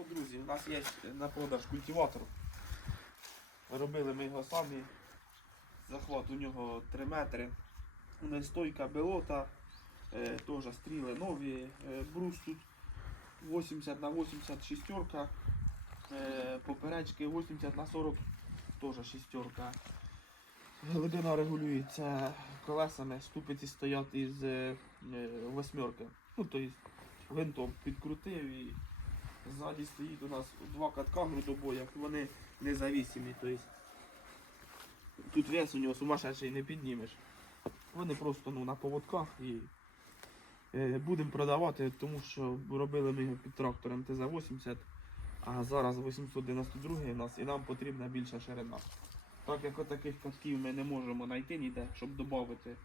що, друзі, у нас є на продаж культиватор. Робили ми його самі. Захват у нього 3 метри. Стойка белота, е, теж стріли нові, е, брус тут 80 на 80 шістерка, е, поперечки 80 на 40 теж шістерка. Глибина регулюється колесами, ступиці стоять із е, восьмерки. Ну, тобто винтом підкрутив і ззаді стоїть у нас два катка грудобоя, вони независимі. Тобто тут вес у нього сумасшедший не піднімеш. Вони просто ну, на поводках і е, будемо продавати, тому що робили ми його під трактором ТЗ-80, а зараз 892 у нас і нам потрібна більша ширина. Так як отаких катків ми не можемо знайти ніде, щоб додати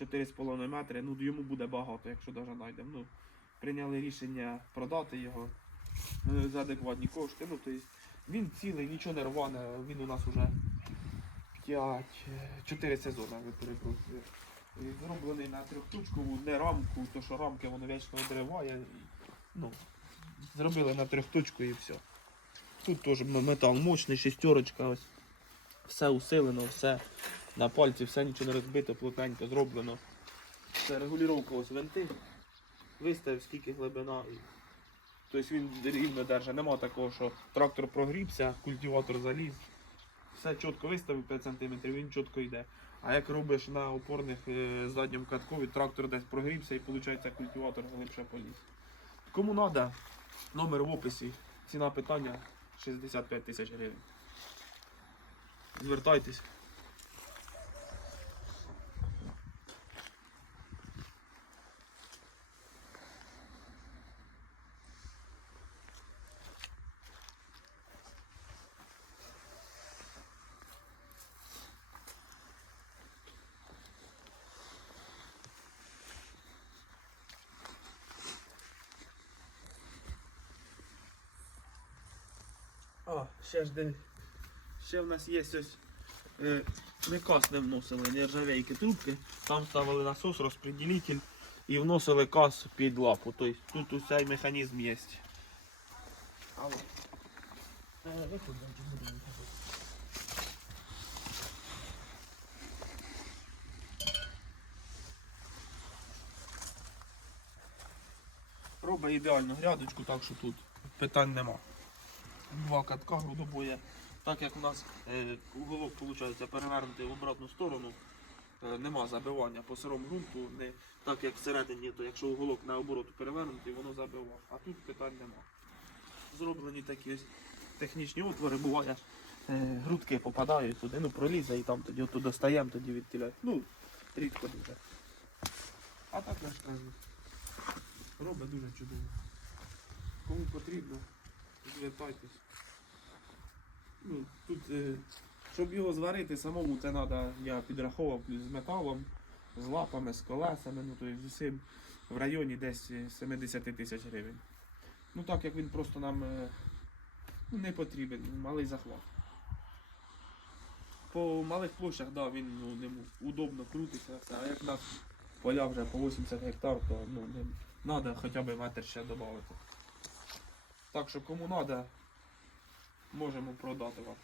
4,5 метри, ну йому буде багато, якщо навіть знайдемо. Ну, прийняли рішення продати його за адекватні кошти. Ну, тобто він цілий, нічого не рване, він у нас вже 5, 4 сезони, перепрошую. Зроблений на трьохточкову, не рамку, то що рамки воно вічно одриває. Ну, зробили на трьохточку і все. Тут теж метал мощний, шістерочка ось. Все усилено, все на пальці, все нічого не розбито, плотненько зроблено. Це регулювання ось винти. Виставив скільки глибина. Тобто він рівно держить. Нема такого, що трактор прогрівся, культиватор заліз. Все чітко виставив 5 см, він чітко йде. А як робиш на опорних е, задньому каткові, трактор десь прогрівся і виходить культиватор глибше поліз. Кому треба, номер в описі, ціна питання 65 тисяч гривень. Звертайтесь. Ще ж де. Ще в нас є ось. Е, кас не вносили, нержавейки трубки. Там ставили насос, розподілитель і вносили кас під лапу. Тобто тут усей механізм є. Алло. Робить ідеально грядочку, так що тут питань нема. Два катка грудобоя. Так як у нас е, уголок виходить, перевернутий в обратну сторону, е, нема забивання по сирому ґрунту, не так як всередині, то якщо уголок наоборот перевернутий, воно забиває. А тут питань нема. Зроблені такі ось технічні отвори, буває, е, грудки попадають туди, ну пролізе і там тоді отут достаємо, тоді відтіляють. Ну, рідко дуже. А так я ж кажу. Робить дуже чудово. Кому потрібно, звертайтесь. Ну, тут, е, щоб його зварити самому, це треба, я підраховував з металом, з лапами, з колесами, ну тобто з усім в районі десь е, 70 тисяч гривень. Ну так як він просто нам е, ну, не потрібен, малий захват. По малих площах, да, він ну, нему удобно крутиться, а як нас поля вже по 80 гектар, то ну, не треба хоча б метр ще додати. Так що кому треба, можемо продати вам.